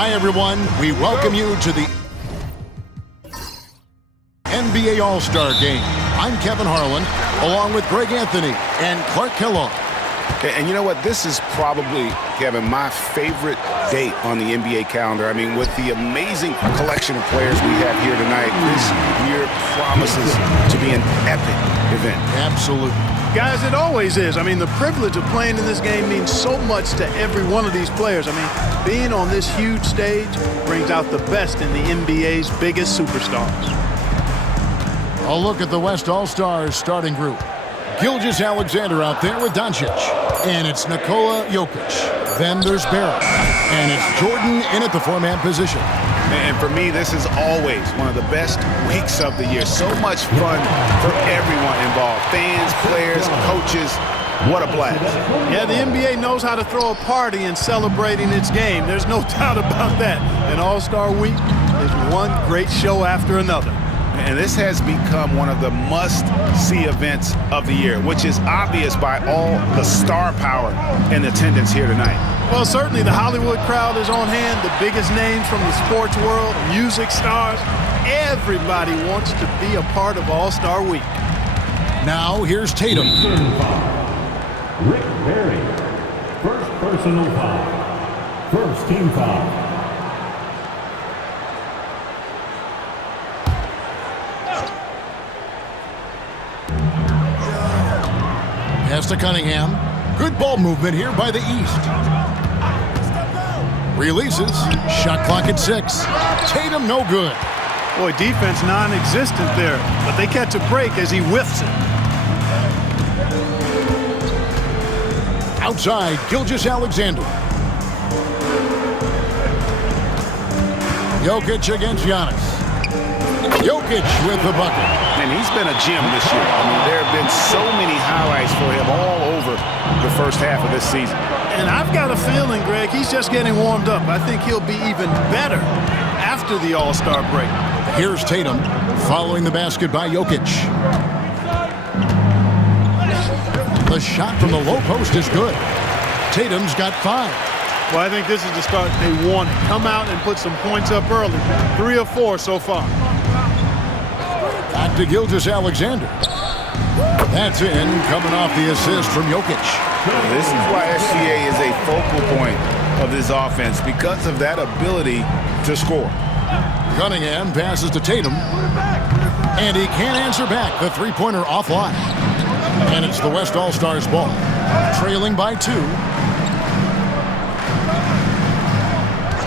Hi, everyone. We welcome you to the NBA All-Star Game. I'm Kevin Harlan, along with Greg Anthony and Clark Kellogg. And you know what? This is probably, Kevin, my favorite date on the NBA calendar. I mean, with the amazing collection of players we have here tonight, this year promises to be an epic event. Absolutely. Guys, it always is. I mean, the privilege of playing in this game means so much to every one of these players. I mean, being on this huge stage brings out the best in the NBA's biggest superstars. A look at the West All-Stars starting group. Gilgeous-Alexander out there with Doncic. And it's Nikola Jokic. Then there's Barrett. And it's Jordan in at the four-man position. And for me, this is always one of the best weeks of the year. So much fun for everyone involved. Fans, players, coaches. What a blast. Yeah, the NBA knows how to throw a party in celebrating its game. There's no doubt about that. And All-Star Week is one great show after another. And this has become one of the must-see events of the year, which is obvious by all the star power in attendance here tonight. Well, certainly the Hollywood crowd is on hand, the biggest names from the sports world, music stars. Everybody wants to be a part of All-Star Week. Now, here's Tatum. Rick Barry, first personal foul, first team foul. Pass to Cunningham. Good ball movement here by the East. Releases. Shot clock at 6. Tatum no good. Boy, defense non-existent there, but they catch a break as he whiffs it. Outside, Gilgeous-Alexander. Jokic against Giannis. Jokic with the bucket. And he's been a gem this year. I mean, there have been so many highlights for him all over the first half of this season. And I've got a feeling, Greg, he's just getting warmed up. I think he'll be even better after the All-Star break. Here's Tatum following the basket by Jokic. The shot from the low post is good. Tatum's got 5. Well, I think this is the start they want. Come out and put some points up early. 3 or 4 so far. Back to Gilgeous-Alexander. That's in, coming off the assist from Jokic. This is why SGA is a focal point of this offense, because of that ability to score. Cunningham passes to Tatum. And he can't answer back. The three-pointer offline. And it's the West All-Stars ball. Trailing by 2.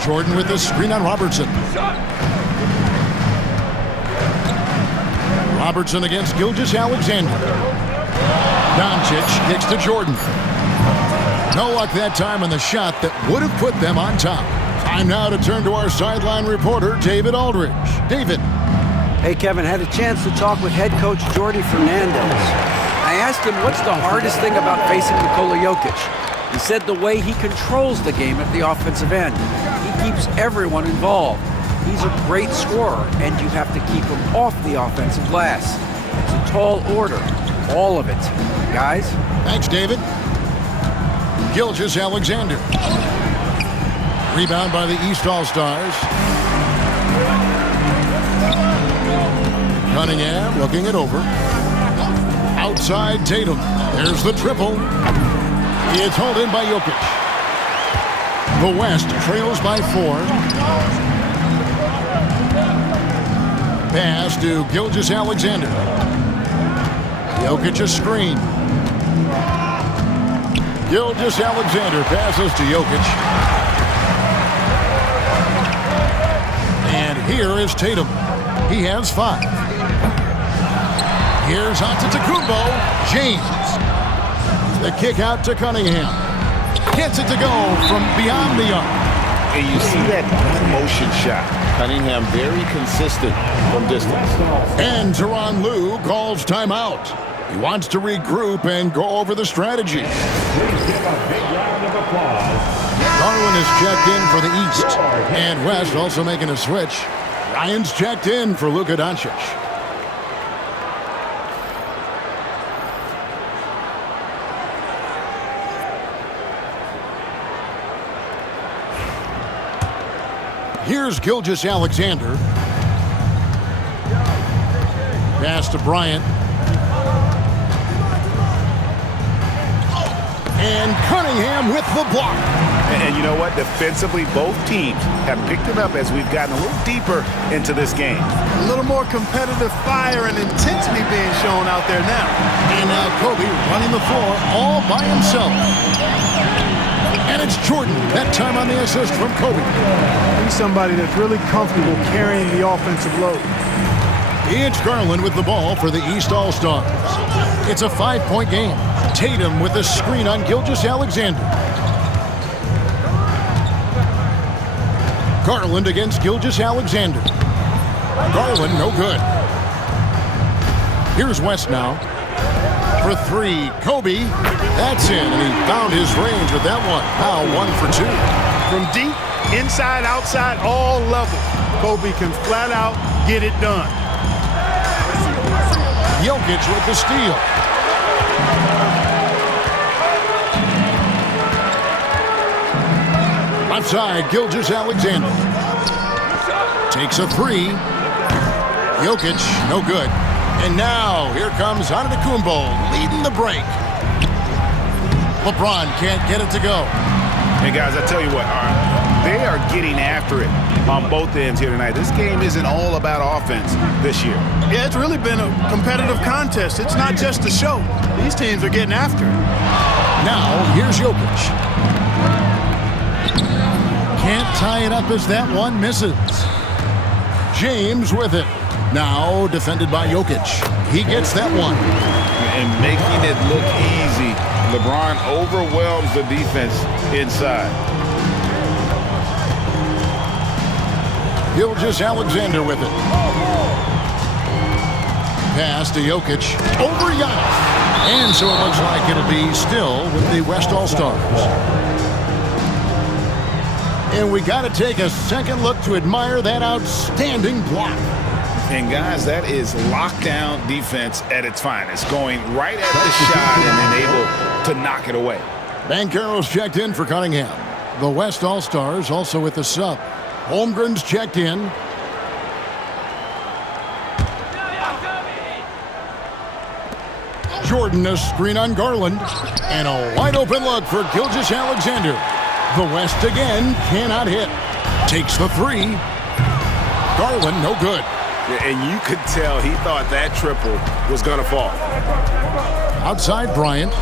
Jordan with the screen on Robertson. Robertson against Gilgeous-Alexander. Doncic kicks to Jordan. No luck that time on the shot that would have put them on top. Time now to turn to our sideline reporter, David Aldridge. David. Hey, Kevin, had a chance to talk with head coach Jordi Fernandez. I asked him what's the hardest thing about facing Nikola Jokic. He said the way he controls the game at the offensive end. He keeps everyone involved. He's a great scorer, and you have to keep him off the offensive glass. It's a tall order, all of it. Guys? Thanks, David. Gilgeous-Alexander. Rebound by the East All-Stars. Cunningham looking it over. Outside Tatum. There's the triple. It's hauled in by Jokic. The West trails by 4. Pass to Gilgeous-Alexander. Jokic a screen. Gilgeous-Alexander passes to Jokic. And here is Tatum. He has 5. Here's Antetokounmpo. James. The kick out to Cunningham. Gets it to go from beyond the arc. And you see that motion shot. Cunningham very consistent from distance. And Tyronn Lue calls timeout. He wants to regroup and go over the strategy. Please give a big round of applause. Garland is checked in for the East. And West also making a switch. Ryan's checked in for Luka Doncic. Here's Gilgeous-Alexander. Pass to Bryant. And Cunningham with the block. And you know what? Defensively, both teams have picked it up as we've gotten a little deeper into this game. A little more competitive fire and intensity being shown out there now. And now Kobe running the floor all by himself. And it's Jordan, that time on the assist from Kobe. He's somebody that's really comfortable carrying the offensive load. It's Garland with the ball for the East All-Stars. It's a 5-point game. Tatum with a screen on Gilgeous-Alexander. Garland against Gilgeous-Alexander. Garland, no good. Here's West now. For three, Kobe. That's in, and he found his range with that one. Now 1 for 2. From deep, inside, outside, all levels, Kobe can flat out get it done. Jokic with the steal. Left side, Gilgeous-Alexander. Takes a three. Jokic, no good. And now, here comes Antetokounmpo leading the break. LeBron can't get it to go. Hey, guys, I tell you what, they are getting after it on both ends here tonight. This game isn't all about offense this year. Yeah, it's really been a competitive contest. It's not just a show. These teams are getting after it. Now, here's Jokic. Can't tie it up as that one misses. James with it. Now defended by Jokic. He gets that one. And making it look easy. LeBron overwhelms the defense inside. Gilgeous-Alexander with it. Pass to Jokic. Over Giannis. And so it looks like it'll be still with the West All-Stars. And we got to take a second look to admire that outstanding block. And guys, that is lockdown defense at its finest, going right at the shot and then able to knock it away. Banchero's checked in for Cunningham. The West All-Stars also with the sub. Holmgren's checked in. Jordan a screen on Garland. And a wide open look for Gilgeous-Alexander. The West again cannot hit. Takes the three. Garland, no good. And you could tell he thought that triple was going to fall. Outside Bryant.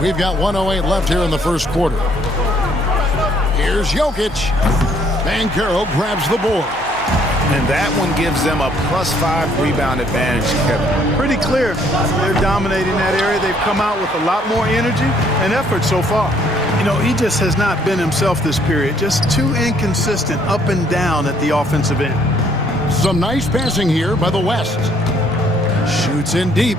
We've got 1:08 left here in the first quarter. Here's Jokic. Banchero grabs the board. And that one gives them a +5 rebound advantage, Kevin. Pretty clear. They're dominating that area. They've come out with a lot more energy and effort so far. You know, he just has not been himself this period. Just too inconsistent up and down at the offensive end. Some nice passing here by the West. Shoots in deep.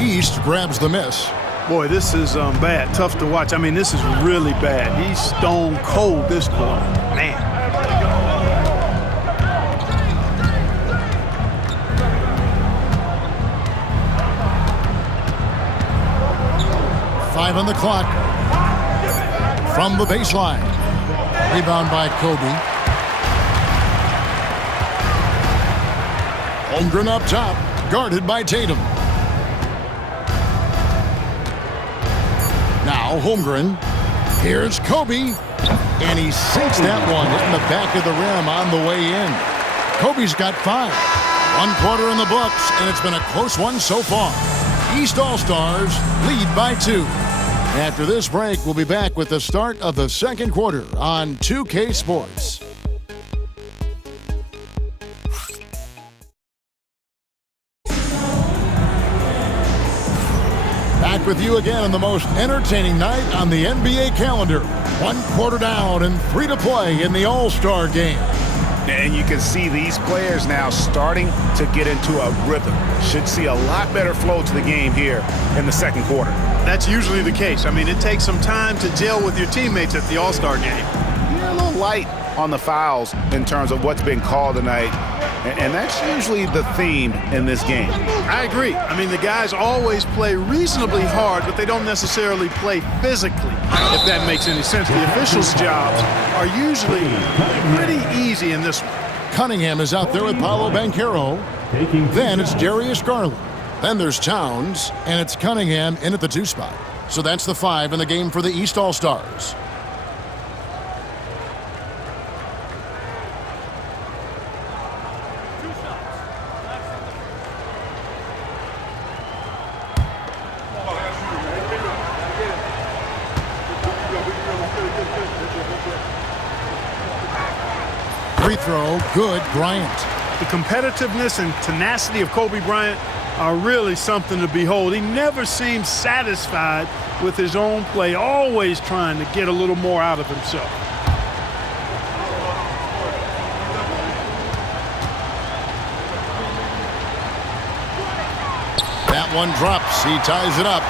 East grabs the miss. Boy, this is bad. Tough to watch. I mean, this is really bad. He's stone cold this quarter. Man. Five on the clock. From the baseline. Rebound by Kobe. Holmgren up top. Guarded by Tatum. Now Holmgren. Here's Kobe. And he sinks that one, hitting the back of the rim on the way in. Kobe's got 5. 1 quarter in the books, and it's been a close one so far. East All-Stars lead by 2. After this break, we'll be back with the start of the second quarter on 2K Sports. Back with you again on the most entertaining night on the NBA calendar. 1 quarter down and 3 to play in the All-Star game. And you can see these players now starting to get into a rhythm. Should see a lot better flow to the game here in the second quarter. That's usually the case. I mean, it takes some time to gel with your teammates at the All-Star game. You're a little light on the fouls in terms of what's been called tonight. And that's usually the theme in this game. I agree. I mean, the guys always play reasonably hard, but they don't necessarily play physically, if that makes any sense. The officials' jobs are usually pretty easy in this one. Cunningham is out there with Paolo Banchero. Then it's Darius Garland. Then there's Towns, and it's Cunningham in at the 2 spot. So that's the 5 in the game for the East All-Stars. Free throw, good, Bryant. The competitiveness and tenacity of Kobe Bryant are really something to behold. He never seems satisfied with his own play, always trying to get a little more out of himself. That one drops. He ties it up.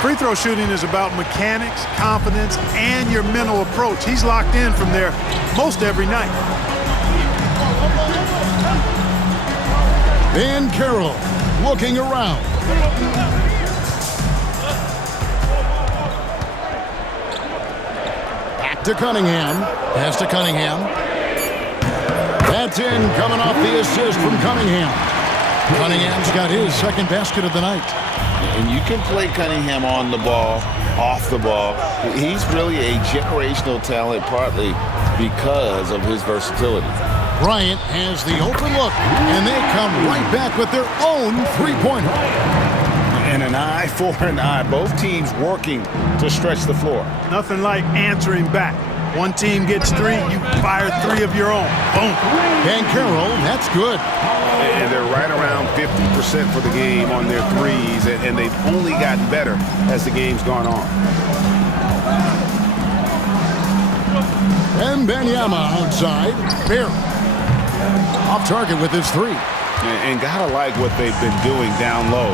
Free throw shooting is about mechanics, confidence, and your mental approach. He's locked in from there most every night. Banchero looking around. Back to Cunningham. Pass to Cunningham. That's in, coming off the assist from Cunningham. Cunningham's got his second basket of the night. And you can play Cunningham on the ball, off the ball. He's really a generational talent, partly because of his versatility. Bryant has the open look, and they come right back with their own three-pointer. And an eye for an eye. Both teams working to stretch the floor. Nothing like answering back. One team gets 3, you fire 3 of your own. Boom. Banchero, that's good. And they're right around 50% for the game on their threes, and they've only gotten better as the game's gone on. Wembanyama outside. Barry off target with his 3. And gotta like what they've been doing down low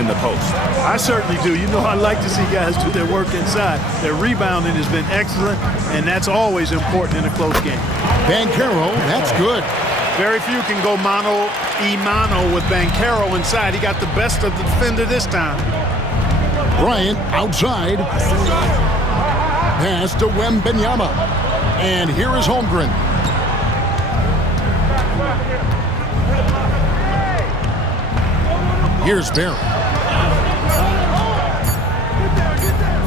in the post. I certainly do. You know, I like to see guys do their work inside. Their rebounding has been excellent, and that's always important in a close game. Banchero, that's good. Very few can go mano-a-mano with Banchero inside. He got the best of the defender this time. Bryant outside. Pass to Wembanyama. And here is Holmgren. Here's Barry.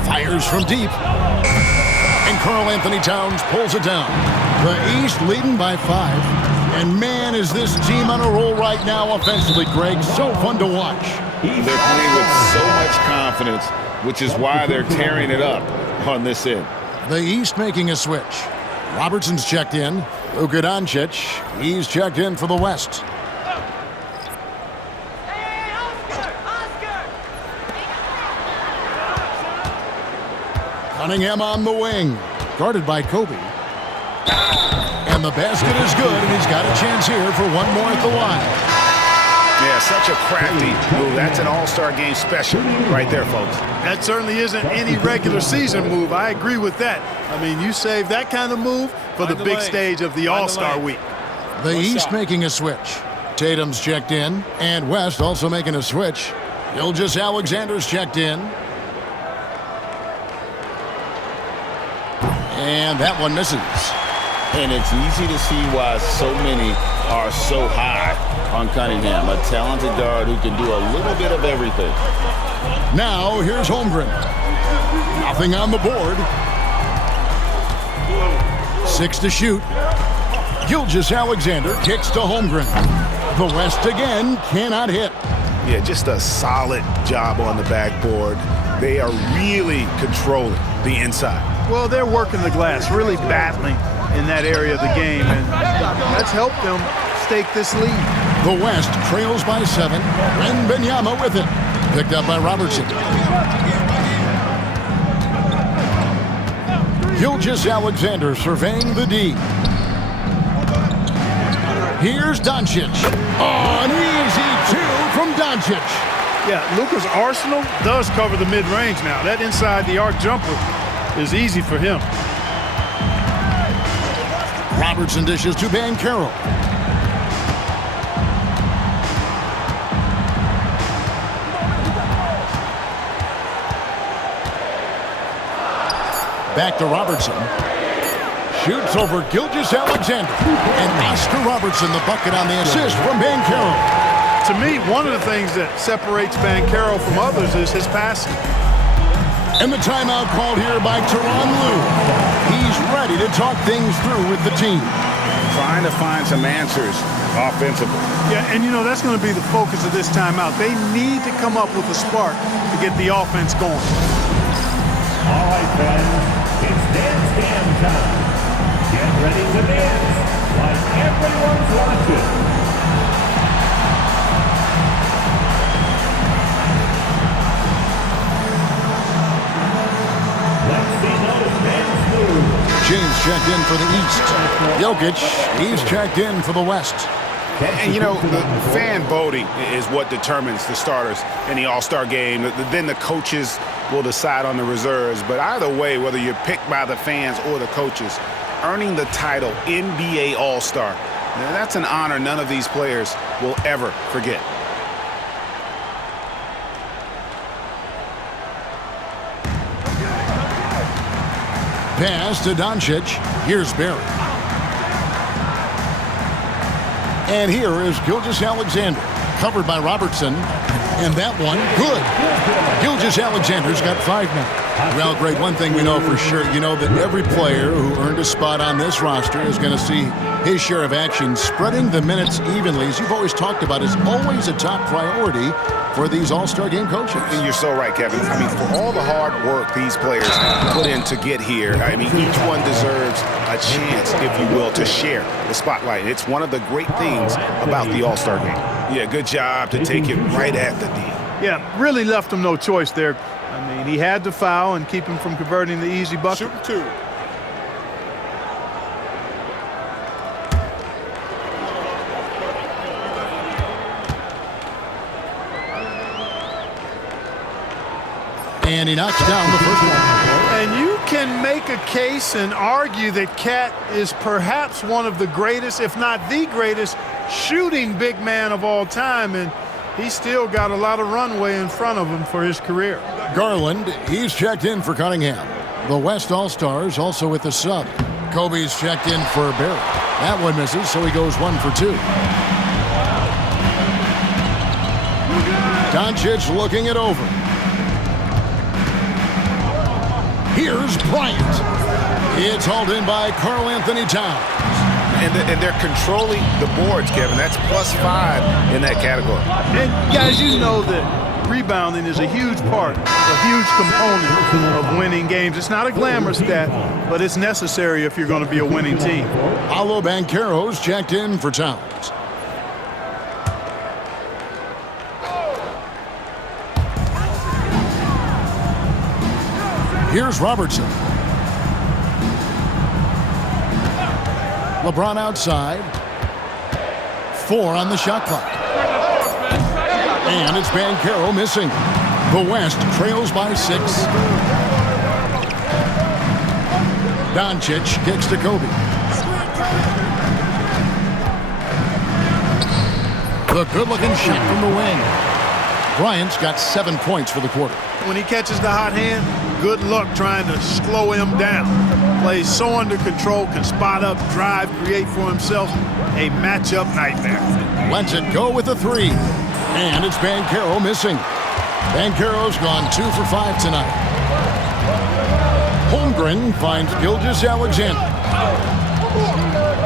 Fires from deep. And Karl Anthony Towns pulls it down. The East leading by 5. And man, is this team on a roll right now offensively, Greg. So fun to watch. They're playing with so much confidence, which is why they're tearing it up on this end. The East making a switch. Robertson's checked in. Luka Doncic, he's checked in for the West. Cunningham on the wing. Guarded by Kobe. And the basket is good, and he's got a chance here for one more at the line. Yeah, such a crafty move. That's an all-star game special right there, folks. That certainly isn't any regular season move. I agree with that. I mean, you save that kind of move for the big stage of the All-Star week. The East making a switch. Tatum's checked in, and West also making a switch. Gilgeous-Alexander's checked in. And that one misses. And it's easy to see why so many are so high on Cunningham, a talented guard who can do a little bit of everything. Now here's Holmgren. Nothing on the board. 6 to shoot. Gilgeous-Alexander kicks to Holmgren. The West again cannot hit. Yeah, just a solid job on the backboard. They are really controlling the inside. Well, they're working the glass, really battling in that area of the game, and that's helped them stake this lead. The West trails by 7. Wembanyama with it. Picked up by Robertson. Gilgeous-Alexander surveying the D. Here's Doncic. Oh, an easy 2 from Doncic. Yeah, Luka's arsenal does cover the mid-range now. That inside the arc jumper is easy for him. Robertson dishes to Banchero. Back to Robertson. Shoots over Gilgeous-Alexander. And Oscar Robertson, the bucket on the assist from Banchero. To me, one of the things that separates Banchero from others is his passing. And the timeout called here by Tyronn Lue. He's ready to talk things through with the team. Trying to find some answers offensively. Yeah, and you know, that's going to be the focus of this timeout. They need to come up with a spark to get the offense going. All right, fans. It's dance cam time. Get ready to dance like everyone's watching. Let's see those dance moves. James checked in for the East. Jokic, he's checked in for the West. And, you know, the fan voting is what determines the starters in the All-Star game. Then the coaches will decide on the reserves. But either way, whether you're picked by the fans or the coaches, earning the title NBA All-Star, that's an honor none of these players will ever forget. Pass to Doncic. Here's Barry. And here is Gilgeous-Alexander, covered by Robertson. And that one, good. Gilgeous-Alexander's got 5 now. Well, Greg, one thing we know for sure, you know that every player who earned a spot on this roster is going to see his share of action. Spreading the minutes evenly, as you've always talked about, is always a top priority for these All-Star game coaches. And you're so right, Kevin. I mean, for all the hard work these players put in to get here, I mean, each one deserves a chance, if you will, to share the spotlight. It's one of the great things about the All-Star game. Yeah, good job to take it right at the D. Yeah, really left him no choice there. I mean, he had to foul and keep him from converting the easy bucket. Shoot 2. And he knocks down the first one. And you can make a case and argue that Cat is perhaps one of the greatest, if not the greatest, shooting big man of all time. And he's still got a lot of runway in front of him for his career. Garland, he's checked in for Cunningham. The West All-Stars also with the sub. Kobe's checked in for Barry. That one misses, so he goes 1 for 2. Doncic looking it over. Here's Bryant. It's hauled in by Karl-Anthony Towns. And they're controlling the boards, Kevin. That's +5 in that category. And guys, you know that rebounding is a huge part, a huge component of winning games. It's not a glamour stat, but it's necessary if you're going to be a winning team. Paolo Banchero's checked in for Towns. Here's Robertson. LeBron outside. 4 on the shot clock. And it's Banchero missing. The West trails by 6. Doncic kicks to Kobe. The good-looking shot from the wing. Bryant's got 7 points for the quarter. When he catches the hot hand, good luck trying to slow him down. Plays so under control, can spot up, drive, create for himself. A matchup nightmare. Lets it go with a 3. And it's Banchero missing. Banchero's gone 2 for 5 tonight. Holmgren finds Gilgeous-Alexander.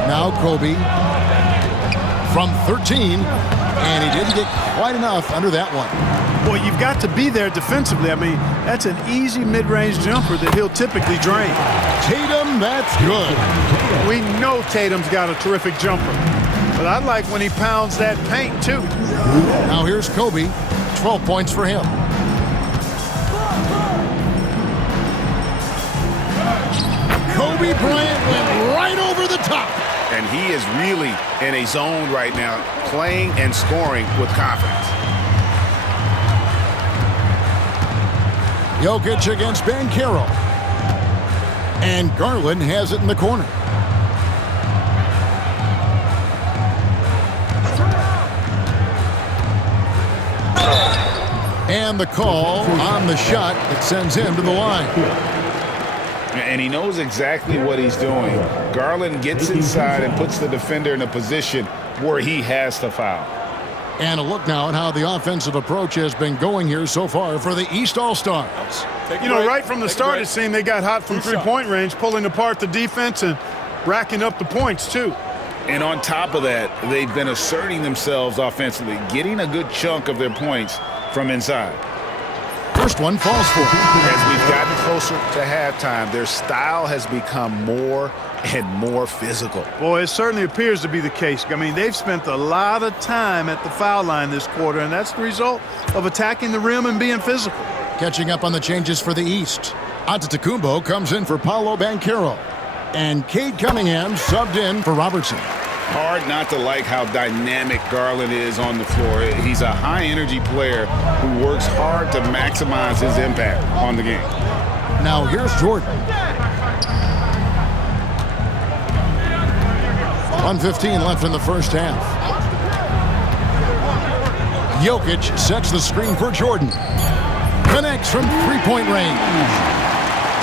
Now Kobe from 13. And he didn't get quite enough under that one. Boy, you've got to be there defensively. I mean, that's an easy mid-range jumper that he'll typically drain. Tatum, that's good. We know Tatum's got a terrific jumper. But I like when he pounds that paint, too. Now here's Kobe. 12 points for him. Kobe Bryant went right over the top. And he is really in a zone right now, playing and scoring with confidence. Jokic against Banchero. And Garland has it in the corner. And the call on the shot that sends him to the line. And he knows exactly what he's doing. Garland gets inside and puts the defender in a position where he has to foul. And a look now at how the offensive approach has been going here so far for the East All-Stars. You know, right from the start, it seemed they got hot from three-point range, pulling apart the defense and racking up the points, too. And on top of that, they've been asserting themselves offensively, getting a good chunk of their points from inside. First one falls for. As we've gotten closer to halftime, their style has become more and more physical. Boy, it certainly appears to be the case. I mean, they've spent a lot of time at the foul line this quarter, and that's the result of attacking the rim and being physical. Catching up on the changes for the East. Antetokounmpo comes in for Paolo Banchero. And Cade Cunningham subbed in for Robertson. Hard not to like how dynamic Garland is on the floor. He's a high-energy player who works hard to maximize his impact on the game. Now here's Jordan. 1:15 left in the first half. Jokic sets the screen for Jordan. Connects from three-point range.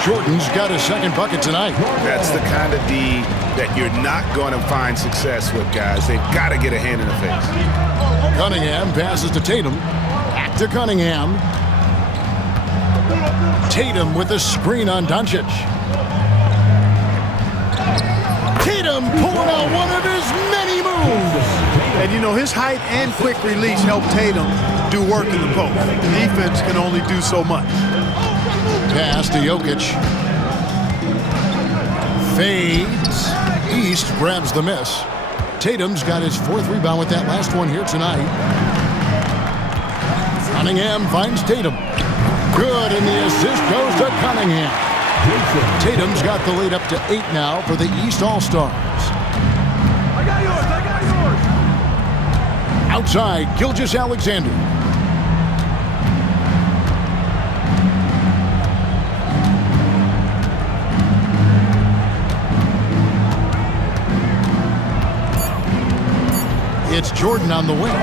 Jordan's got his second bucket tonight. That's the kind of D that you're not going to find success with, guys. They've got to get a hand in the face. Cunningham passes to Tatum. Back to Cunningham. Tatum with the screen on Doncic. Tatum pulling out one of his many moves. And, you know, his height and quick release help Tatum do work in the post. The defense can only do so much. Pass to Jokic. Fades. East grabs the miss. Tatum's got his fourth rebound with that last one here tonight. Cunningham finds Tatum. Good, and the assist goes to Cunningham. Tatum's got the lead up to 8 now for the East All-Stars. I got yours. Outside, Gilgeous-Alexander. It's Jordan on the wing.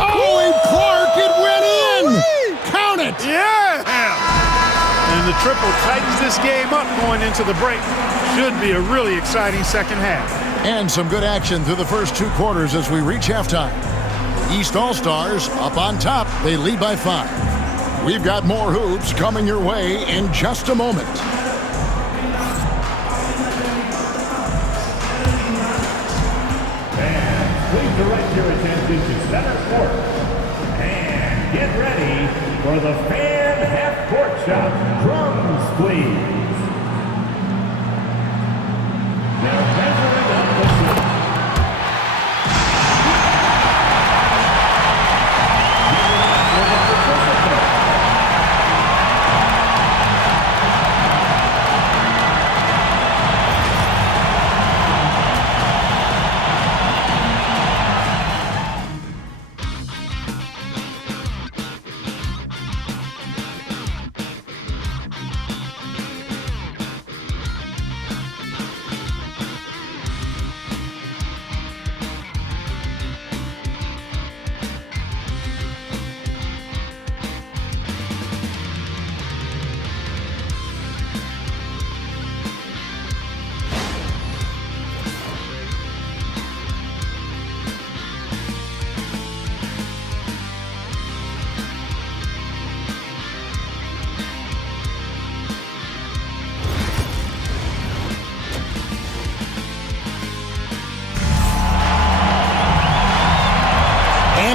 Oh, and Clark, it went in! Count it! Yeah! And the triple tightens this game up going into the break. Should be a really exciting second half. And some good action through the first 2 quarters as we reach halftime. East All-Stars up on top. They lead by 5. We've got more hoops coming your way in just a moment. Please direct your attention to center court. And get ready for the fan half-court shot. Drums, please. Now measuring up the shot.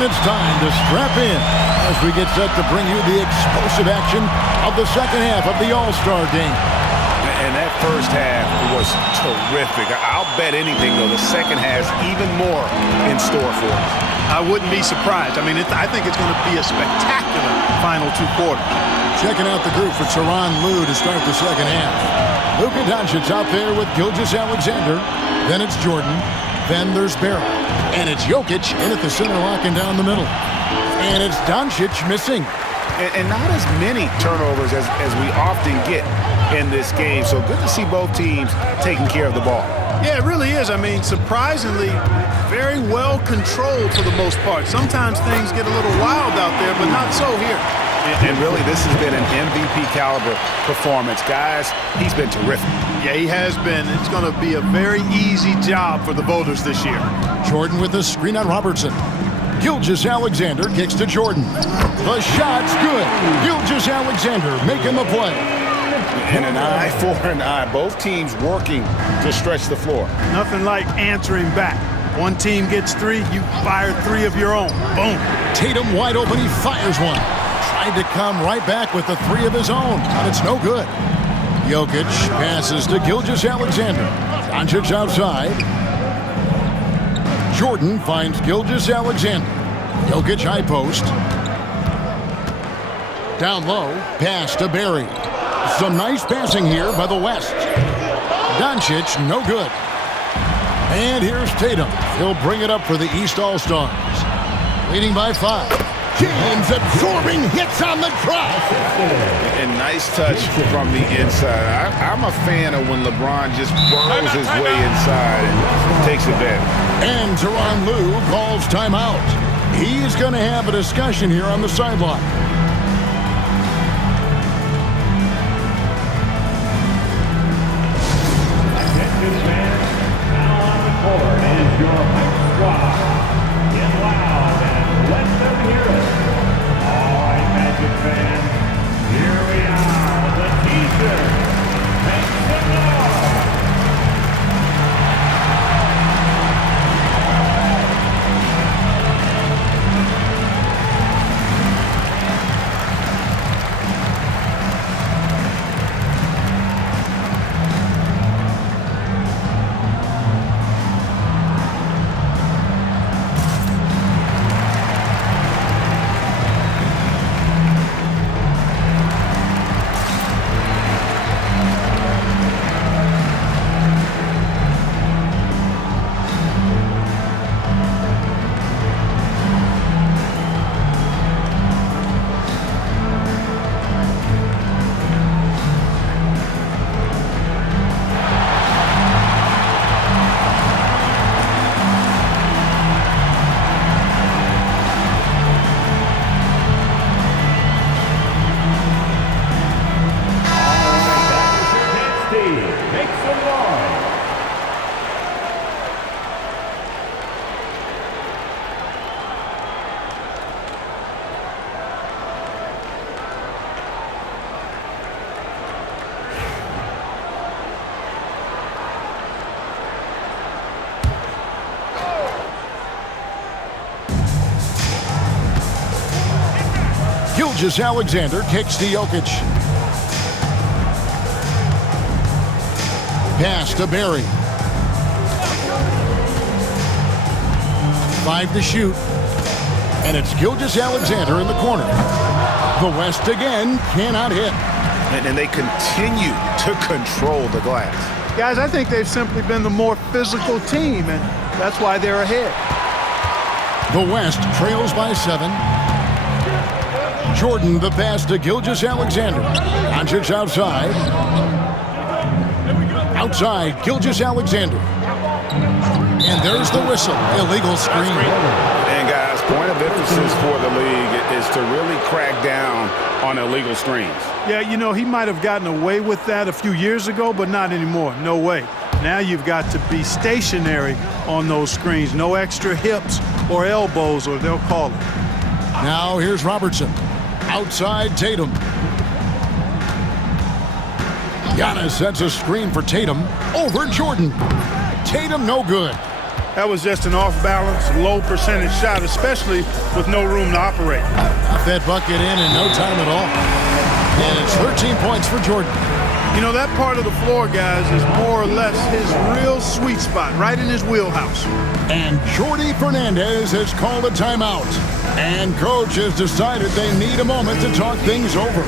It's time to strap in as we get set to bring you the explosive action of the second half of the All-Star game. And that first half was terrific. I'll bet anything, though, the second has even more in store for us. I wouldn't be surprised. I mean, I think it's going to be a spectacular final 2 quarters. Checking out the group for Tyronn Lue to start the second half. Luka Doncic out there with Gilgeous-Alexander. Then it's Jordan. Then there's Bron. And it's Jokic in at the center, locking down the middle. And it's Doncic missing. And not as many turnovers as we often get in this game. So good to see both teams taking care of the ball. Yeah, it really is. I mean, surprisingly, very well controlled for the most part. Sometimes things get a little wild out there, but not so here. And really, this has been an MVP caliber performance. Guys, he's been terrific. Yeah, he has been. It's going to be a very easy job for the voters this year. Jordan with the screen on Robertson. Gilgeous-Alexander kicks to Jordan. The shot's good. Gilgeous-Alexander making the play. And an eye for an eye. Both teams working to stretch the floor. Nothing like answering back. One team gets 3, you fire 3 of your own. Boom. Tatum wide open, he fires one. Tried to come right back with the 3 of his own, but it's no good. Jokic passes to Gilgeous-Alexander. Doncic outside. Jordan finds Gilgeous-Alexander. Jokic high post. Down low, pass to Barry. Some nice passing here by the West. Doncic, no good. And here's Tatum. He'll bring it up for the East All-Stars. Leading by 5. James absorbing hits on the drop. And nice touch from the inside. I'm a fan of when LeBron just burrows his way inside and takes advantage. And Tyronn Lue calls timeout. He's going to have a discussion here on the sideline. Attention fans, now on the court is your hype squad. Get loud and let them hear it. All right, Magic fans, here we are, the teaser. Make some noise. Make some noise. Gilgeous-Alexander kicks to Jokic. Pass to Barry. 5 to shoot. And it's Gilgeous-Alexander in the corner. The West again cannot hit. And they continue to control the glass. Guys, I think they've simply been the more physical team, and that's why they're ahead. The West trails by 7. Jordan the pass to Gilgeous-Alexander. Doncic outside. Outside, Gilgeous-Alexander. And there's the whistle. Illegal screen. And guys, point of emphasis for the league is to really crack down on illegal screens. Yeah, you know, he might have gotten away with that a few years ago, but not anymore. No way. Now you've got to be stationary on those screens. No extra hips or elbows, or they'll call it. Now here's Robertson. Outside Tatum. Giannis sets a screen for Tatum over Jordan. Tatum no good. That was just an off-balance, low-percentage shot, especially with no room to operate. Got that bucket in no time at all. And it's 13 points for Jordan. You know, that part of the floor, guys, is more or less his real sweet spot, right in his wheelhouse. And Jordi Fernandez has called a timeout. And coach has decided they need a moment to talk things over.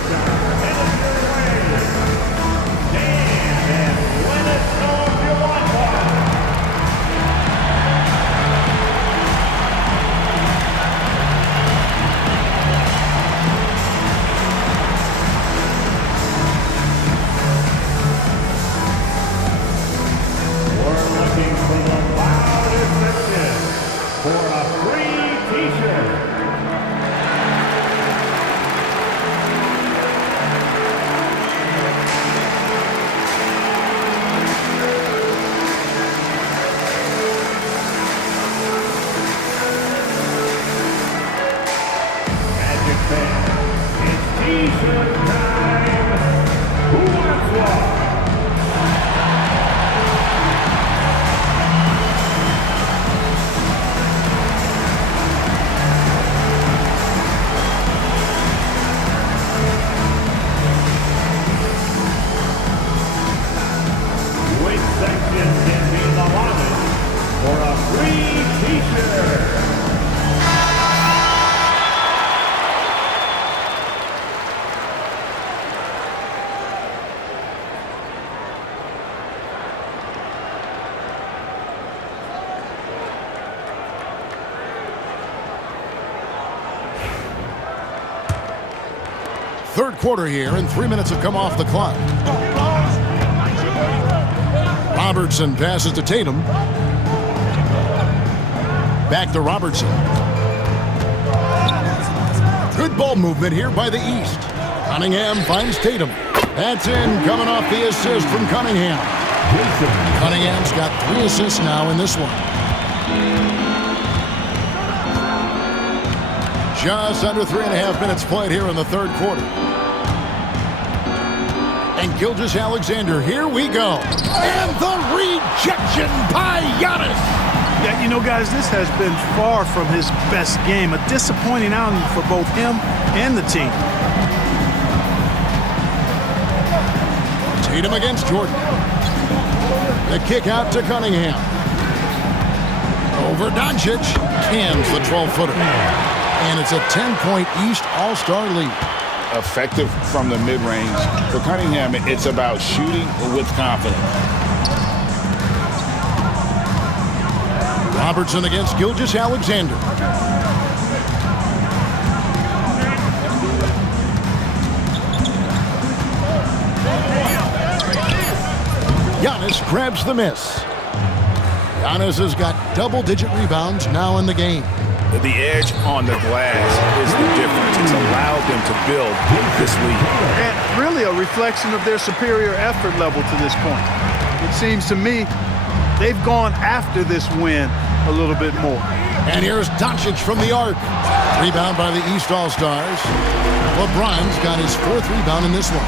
Magic fans, it's T-shirt time. Who wants one? Which section can be allotted for a free T-shirt? Third quarter here, and 3 minutes have come off the clock. Robertson passes to Tatum. Back to Robertson. Good ball movement here by the East. Cunningham finds Tatum. That's in, coming off the assist from Cunningham. Cunningham's got 3 assists now in this one. Just under 3.5 minutes played here in the third quarter. And Gilgeous-Alexander, here we go. And the rejection by Giannis. Yeah, you know, guys, this has been far from his best game. A disappointing outing for both him and the team. Tatum against Jordan. The kick out to Cunningham. Over Doncic. Cams the 12-footer. And it's a 10-point East All-Star lead. Effective from the mid-range. For Cunningham, it's about shooting with confidence. Robertson against Gilgeous-Alexander. Giannis grabs the miss. Giannis has got double-digit rebounds now in the game. The edge on the glass is the difference. It's allowed them to build this lead. And really a reflection of their superior effort level to this point. It seems to me they've gone after this win a little bit more. And here's Doncic from the arc. Rebound by the East All-Stars. LeBron's got his 4th rebound in this one.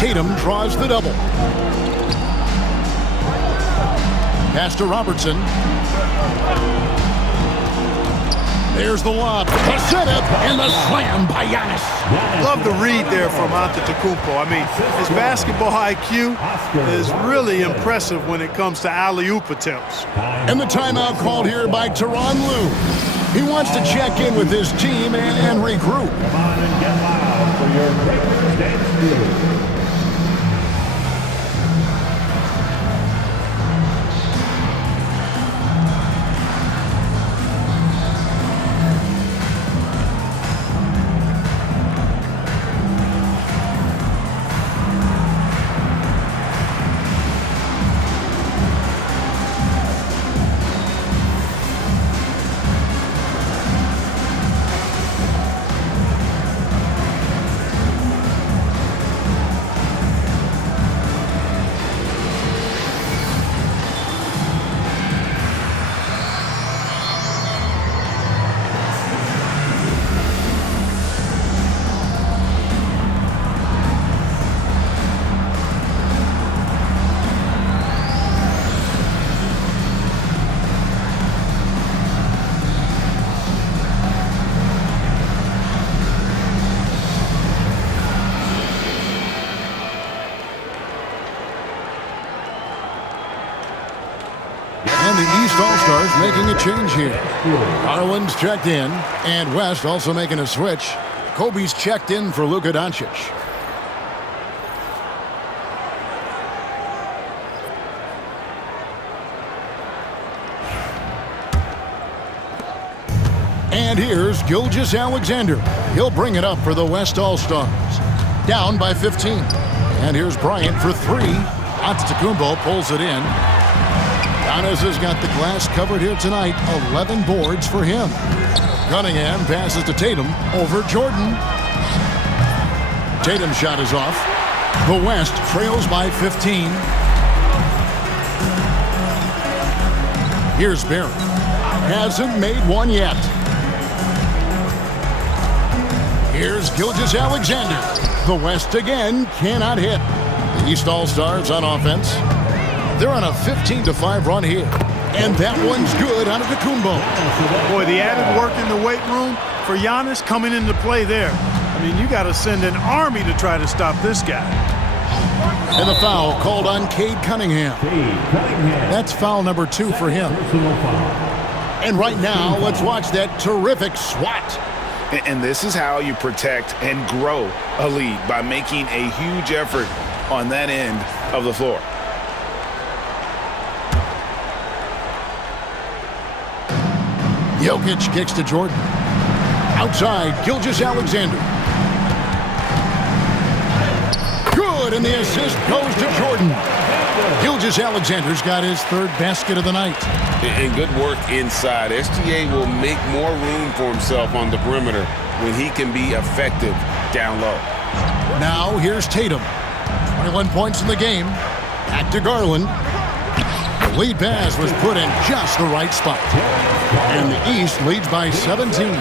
Tatum draws the double. Pass to Robertson. There's the lob. The setup and the slam by Giannis. Love the read there from Antetokounmpo. I mean, his basketball IQ is really impressive when it comes to alley-oop attempts. And the timeout called here by Tyronn Lue. He wants to check in with his team and regroup. Come on and get loud for your Breakers Dance Crew. And the East All-Stars making a change here. Garland's checked in, and West also making a switch. Kobe's checked in for Luka Doncic. And here's Gilgeous-Alexander. He'll bring it up for the West All-Stars. Down by 15. And here's Bryant for 3. Antetokounmpo pulls it in. Giannis has got the glass covered here tonight. 11 boards for him. Cunningham passes to Tatum over Jordan. Tatum's shot is off. The West trails by 15. Here's Barrett. Hasn't made one yet. Here's Gilgeous-Alexander. The West again cannot hit. The East All-Stars on offense. They're on a 15-5 run here. And that one's good on Antetokounmpo. Boy, the added work in the weight room for Giannis coming into play there. I mean, you got to send an army to try to stop this guy. And the foul called on Cade Cunningham. That's foul number 2 for him. And right now, let's watch that terrific swat. And this is how you protect and grow a lead, by making a huge effort on that end of the floor. Jokic kicks to Jordan. Outside, Gilgeous-Alexander. Good, and the assist goes to Jordan. Gilgeous-Alexander's got his 3rd basket of the night. And good work inside. SGA will make more room for himself on the perimeter when he can be effective down low. Now here's Tatum. 21 points in the game. Back to Garland. The lead pass was put in just the right spot. And the East leads by 17.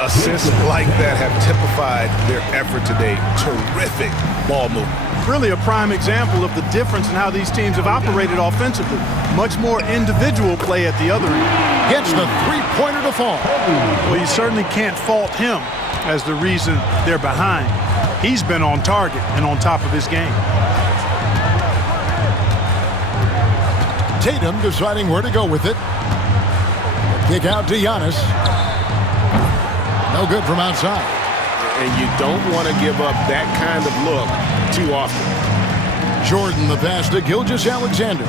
Assists like that have typified their effort today. Terrific ball movement. Really a prime example of the difference in how these teams have operated offensively. Much more individual play at the other end. Gets the three-pointer to fall. Well, you certainly can't fault him as the reason they're behind. He's been on target and on top of his game. Tatum deciding where to go with it. Kick out to Giannis. No good from outside. And you don't want to give up that kind of look too often. Jordan the pass to Gilgeous-Alexander.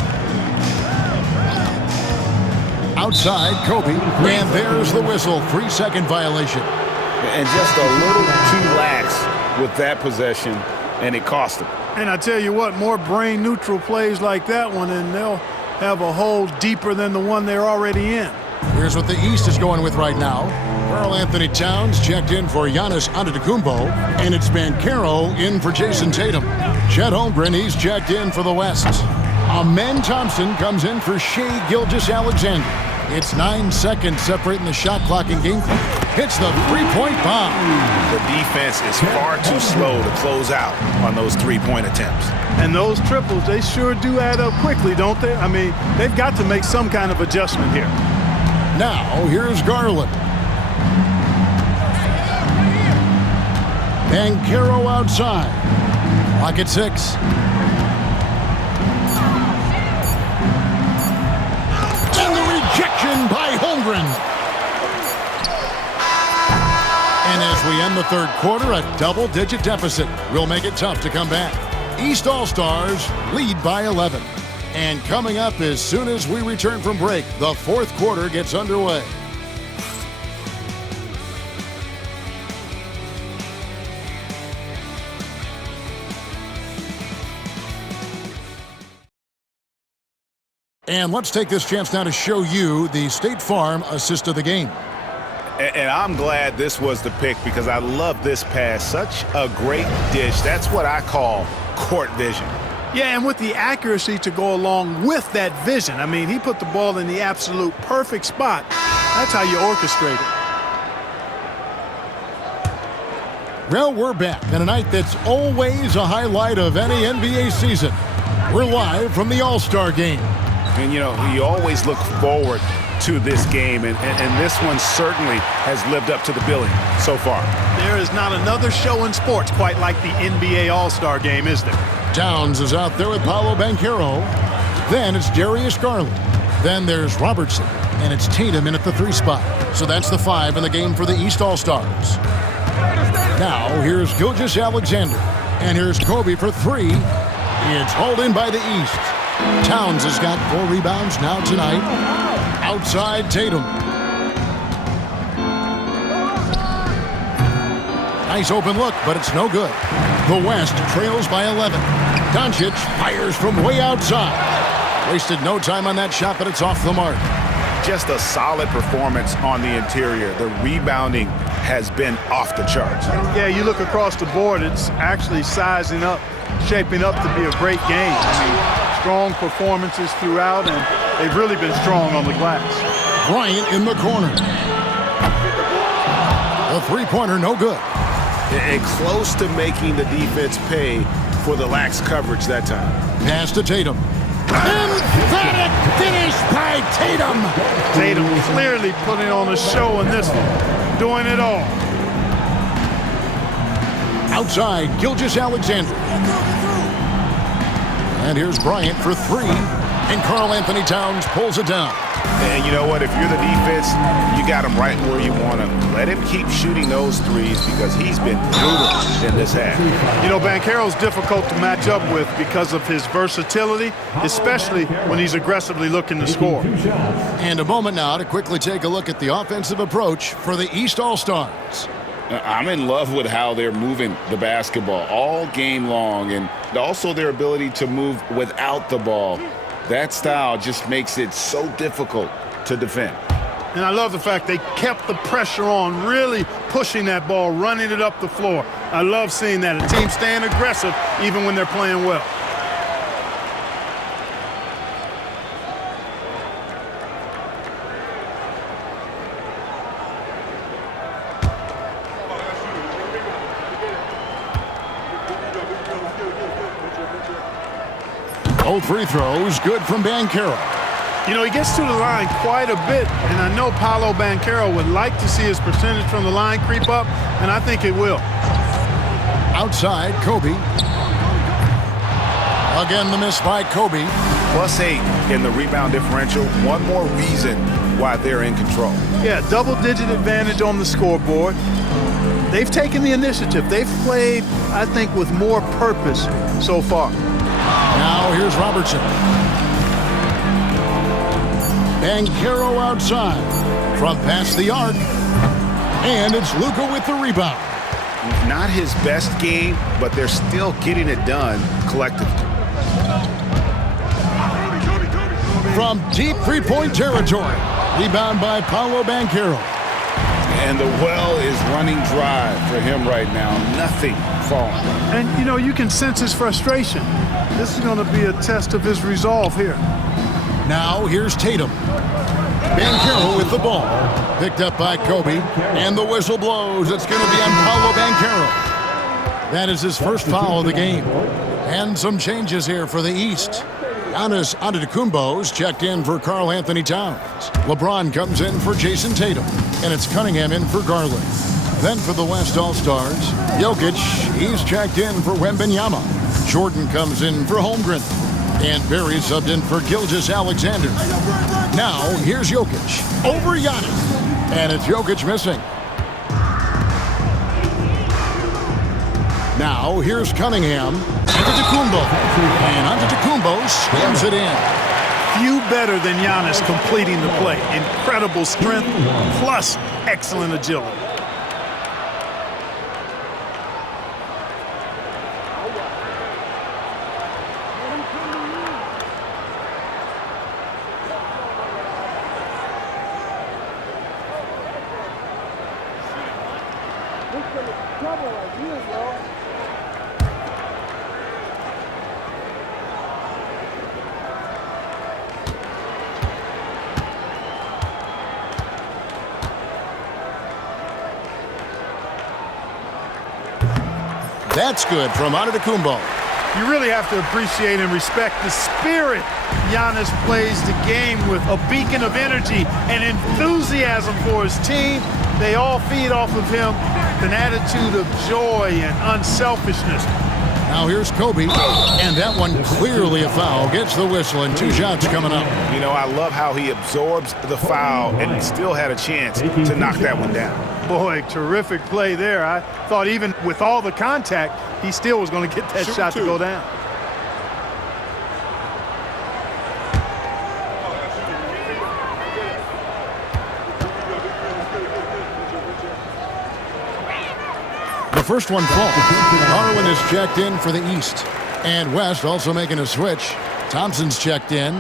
Outside, Kobe. And there's the whistle. 3-second violation. And just a little too lax with that possession, and it cost him. And I tell you what, more brain-neutral plays like that one, and they'll have a hole deeper than the one they're already in. Here's what the East is going with right now. Karl-Anthony Towns checked in for Giannis Antetokounmpo, and it's Banchero in for Jason Tatum. Chet Holmgren, he's checked in for the West. Amen Thompson comes in for Shai Gilgeous-Alexander. It's 9 seconds separating the shot clock and game clock. Hits the three-point bomb. The defense is far too slow to close out on those three-point attempts. And those triples, they sure do add up quickly, don't they? I mean, they've got to make some kind of adjustment here. Now, here's Garland. Banchero outside. Clock at 6. And the rejection by Holmgren. And as we end the 3rd quarter, a double-digit deficit will make it tough to come back. East All-Stars lead by 11. And coming up as soon as we return from break, the 4th quarter gets underway. And let's take this chance now to show you the State Farm assist of the game. And I'm glad this was the pick, because I love this pass. Such a great dish. That's what I call court vision. Yeah, and with the accuracy to go along with that vision. I mean, he put the ball in the absolute perfect spot. That's how you orchestrate it. Well, we're back on a night that's always a highlight of any NBA season. We're live from the All-Star Game. And, you know, you always look forward to this game, and this one certainly has lived up to the billing so far. There is not another show in sports quite like the NBA All-Star Game, is there? Towns is out there with Paolo Banchero. Then it's Darius Garland. Then there's Robertson. And it's Tatum in at the 3 spot. So that's the 5 in the game for the East All-Stars. Now here's Gilgeous-Alexander. And here's Kobe for 3. It's hauled in by the East. Towns has got 4 rebounds now tonight. Outside Tatum. Nice open look, but it's no good. The West trails by 11. Doncic fires from way outside. Wasted no time on that shot, but it's off the mark. Just a solid performance on the interior. The rebounding has been off the charts. Yeah, you look across the board, it's actually sizing up, shaping up to be a great game. I mean, strong performances throughout, and they've really been strong on the glass. Bryant in the corner. The three-pointer, no good. and close to making the defense pay for the lax coverage that time. Pass to Tatum. Emphatic finish by Tatum. Tatum clearly putting on a show in this one, doing it all. Outside, Gilgeous-Alexander. And here's Bryant for three. And Karl Anthony Towns pulls it down. And you know what? If you're the defense, you got him right where you want him. Let him keep shooting those threes because he's been brutal in this half. You know, Banchero's difficult to match up with because of his versatility, especially when he's aggressively looking to score. And a moment now to quickly take a look at the offensive approach for the East All-Stars. I'm in love with how they're moving the basketball all game long, and also their ability to move without the ball. That style just makes it so difficult to defend. And I love the fact they kept the pressure on, really pushing that ball, running it up the floor. I love seeing that. A team staying aggressive even when they're playing well. Both free throws good from Banchero. You know, he gets to the line quite a bit, and I know Paolo Banchero would like to see his percentage from the line creep up, and I think it will. Outside, Kobe. Again, the miss by Kobe. +8 in the rebound differential. One more reason why they're in control. Yeah, double-digit advantage on the scoreboard. They've taken the initiative. They've played, I think, with more purpose so far. Now here's Robertson. Banchero outside from past the arc. And it's Luka with the rebound. Not his best game, but they're still getting it done collectively. From deep three-point territory. Rebound by Paolo Banchero. And the well is running dry for him right now. Nothing falling. And, you know, you can sense his frustration. This is going to be a test of his resolve here. Now here's Tatum. Banchero with the ball. Picked up by Kobe. And the whistle blows. It's going to be on Paolo Banchero. That is his first foul of the game. And some changes here for the East. Giannis Antetokounmpo's checked in for Karl Anthony Towns. LeBron comes in for Jason Tatum. And it's Cunningham in for Garland. Then for the West All-Stars, Jokic, he's checked in for Wembanyama. Jordan comes in for Holmgren. And Barry subbed in for Gilgeous-Alexander. Now, here's Jokic over Giannis. And it's Jokic missing. Now, here's Cunningham. Antetokounmpo. And Antetokounmpo slams it in. Few better than Giannis completing the play. Incredible strength plus excellent agility. That's good from Antetokounmpo. You really have to appreciate and respect the spirit Giannis plays the game with. A beacon of energy and enthusiasm for his team. They all feed off of him. An attitude of joy and unselfishness. Now here's Kobe, and that one clearly a foul. Gets the whistle, and 2 shots coming up. You know, I love how he absorbs the foul, and he still had a chance to knock that one down. Boy, terrific play there. I thought even with all the contact, he still was going to get that shot to go down. The first one falls. Garland is checked in for the East. And West also making a switch. Thompson's checked in.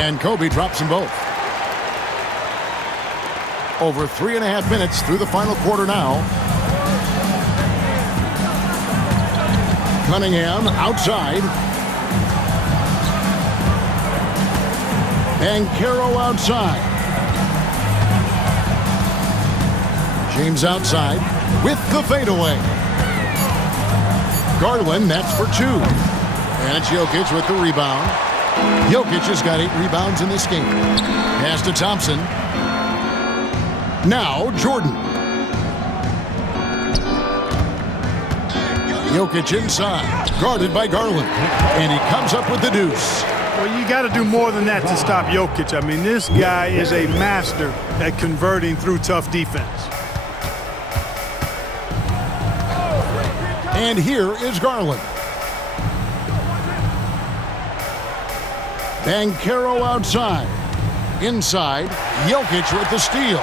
And Kobe drops them both. Over 3.5 minutes through the final quarter now. Cunningham outside. Banchero outside. James outside with the fadeaway. Garland, that's for 2. And it's Jokic with the rebound. Jokic has got 8 rebounds in this game. Pass to Thompson. Now Jordan. Jokic inside, guarded by Garland. And he comes up with the deuce. Well, you got to do more than that to stop Jokic. I mean, this guy is a master at converting through tough defense. And here is Garland. Banchero outside. Inside, Jokic with the steal.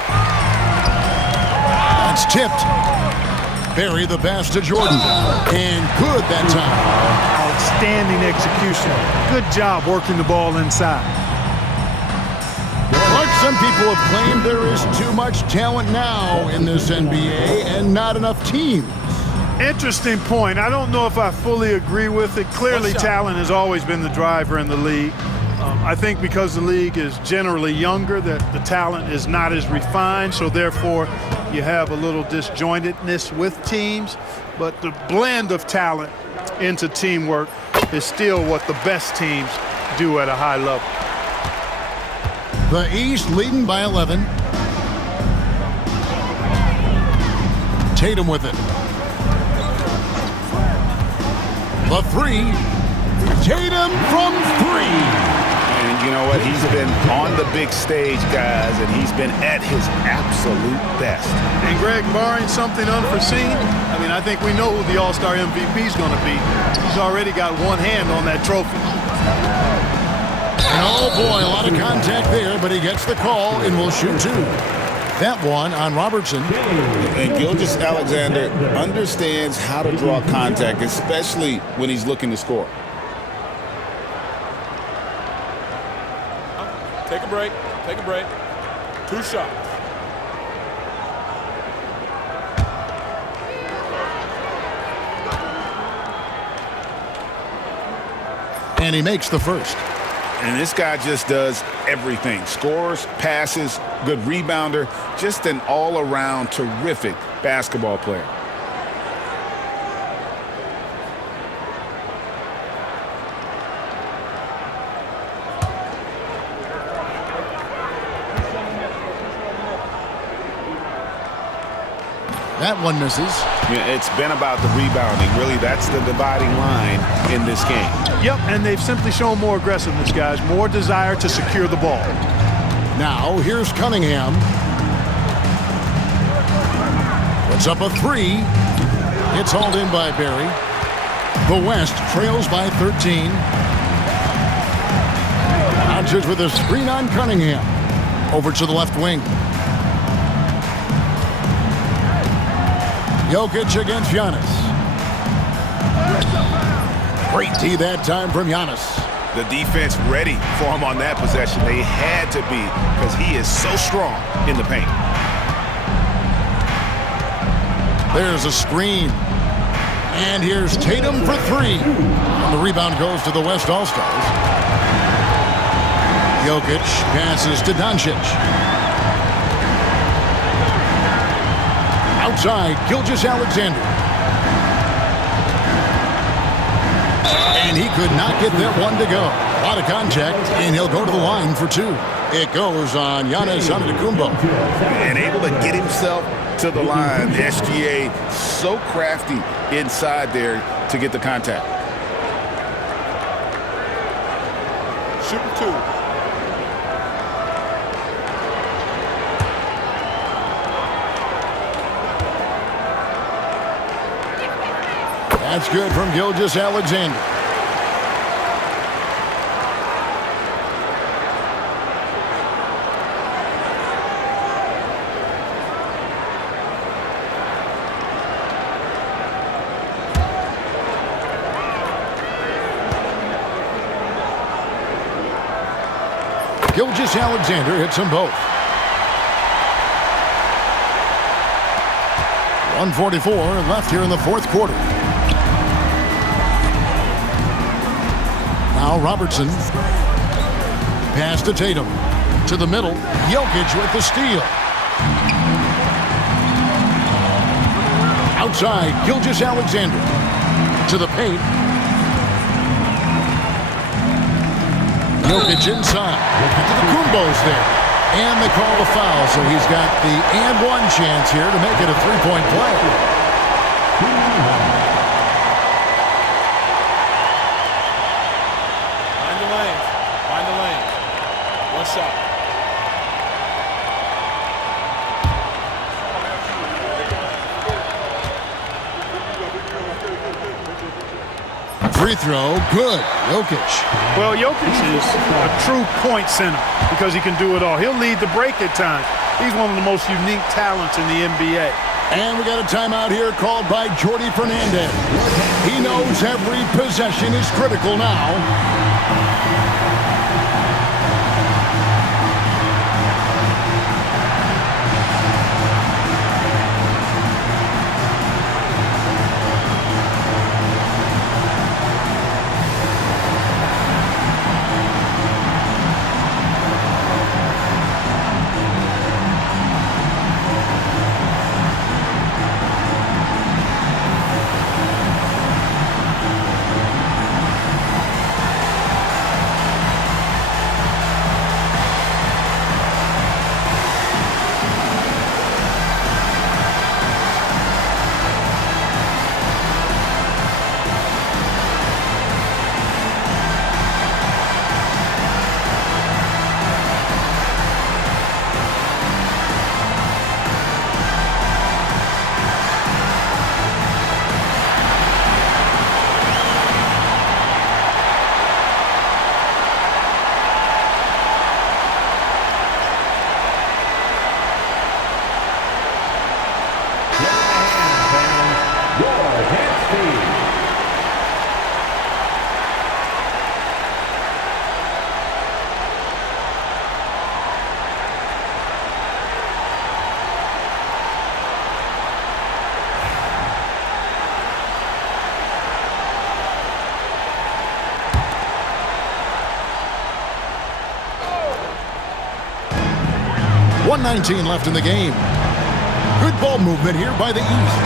That's tipped. Barry the pass to Jordan. And good that time. Outstanding execution. Good job working the ball inside. But some people have claimed there is too much talent now in this NBA and not enough teams. Interesting point. I don't know if I fully agree with it. Clearly, talent has always been the driver in the league. I think because the league is generally younger, that the talent is not as refined, so therefore you have a little disjointedness with teams. But the blend of talent into teamwork is still what the best teams do at a high level. The East leading by 11. Tatum with it. The 3. Tatum from 3. And you know what? He's been on the big stage, guys, and he's been at his absolute best. And Greg, barring something unforeseen, I think we know who the All-Star MVP is going to be. He's already got one hand on that trophy. And oh boy, a lot of contact there, but he gets the call and will shoot 2. That one on Robertson. And Gilgeous-Alexander understands how to draw contact, especially when he's looking to score. Take a break. Take a break. 2 shots. And he makes the first. And this guy just does everything. Scores, passes, good rebounder, just an all-around terrific basketball player. That one misses. Yeah, it's been about the rebounding. Really, that's the dividing line in this game. Yep, and they've simply shown more aggressiveness, guys. More desire to secure the ball. Now, here's Cunningham. Puts up a 3. It's hauled in by Barry. The West trails by 13. Doncic with a screen on Cunningham. Over to the left wing. Jokic against Giannis. Great D that time from Giannis. The defense ready for him on that possession. They had to be, because he is so strong in the paint. There's a screen. And here's Tatum for 3. And the rebound goes to the West All-Stars. Jokic passes to Doncic. Outside, Gilgeous-Alexander. And he could not get that one to go. A lot of contact, and he'll go to the line for 2. It goes on Giannis Antetokounmpo. And able to get himself to the line. The SGA so crafty inside there to get the contact. Shooting 2. That's good from Gilgeous-Alexander. Gilgeous-Alexander hits them both. 1:44 left here in the fourth quarter. Now Robertson. Pass to Tatum. To the middle. Jokic with the steal. Outside, Gilgeous-Alexander. To the paint. Jokic inside. Antetokounmpo's there. And they call the foul, so he's got the and one chance here to make it a three-point play. Find the lane. Find the lane. One shot. Free throw, good. Jokic. Well, Jokic is a true point center because he can do it all. He'll lead the break at times. He's one of the most unique talents in the NBA. And we got a timeout here called by Jordi Fernandez. He knows every possession is critical now. .119 left in the game. Good ball movement here by the East.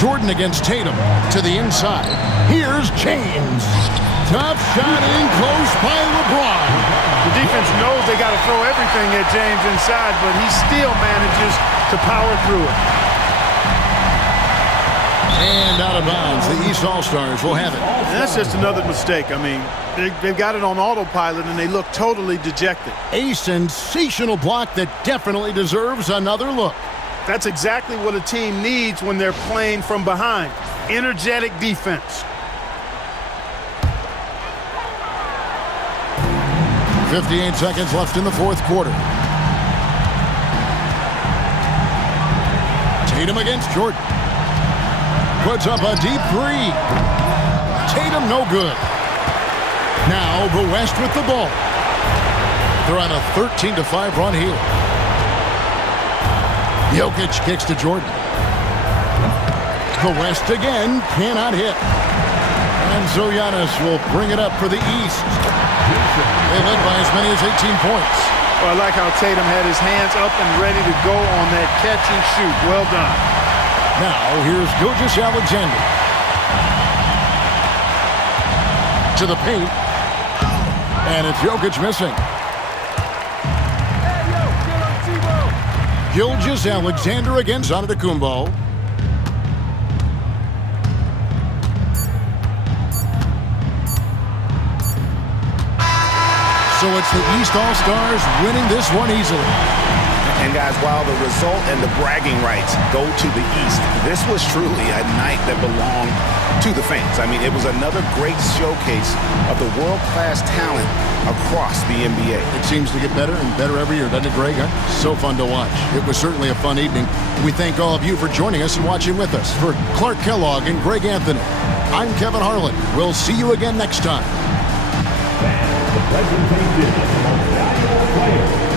Jordan against Tatum to the inside. Here's James. Tough shot in close by LeBron. The defense knows they got to throw everything at James inside, but he still manages to power through it. And out of bounds. The East All-Stars will have it. And that's just another mistake. I mean, they've got it on autopilot, and they look totally dejected. A sensational block that definitely deserves another look. That's exactly what a team needs when they're playing from behind. Energetic defense. 58 seconds left in the fourth quarter. Tatum against Jordan. Puts up a deep three. Tatum no good. Now the West with the ball. They're on a 13-5 run here. Jokic kicks to Jordan. The West again cannot hit. And so Giannis will bring it up for the East. They led by as many as 18 points. Well, I like how Tatum had his hands up and ready to go on that catch and shoot. Well done. Now here's Gilgeous-Alexander. To the paint. And it's Jokic missing. Gilgeous-Alexander against Antetokounmpo. So it's the East All-Stars winning this one easily. And guys, while the result and the bragging rights go to the East, this was truly a night that belonged to the fans. I mean, it was another great showcase of the world-class talent across the NBA. It seems to get better and better every year, doesn't it, Greg? So fun to watch. It was certainly a fun evening. We thank all of you for joining us and watching with us. For Clark Kellogg and Greg Anthony, I'm Kevin Harlan. We'll see you again next time. The presentation of the most valuable player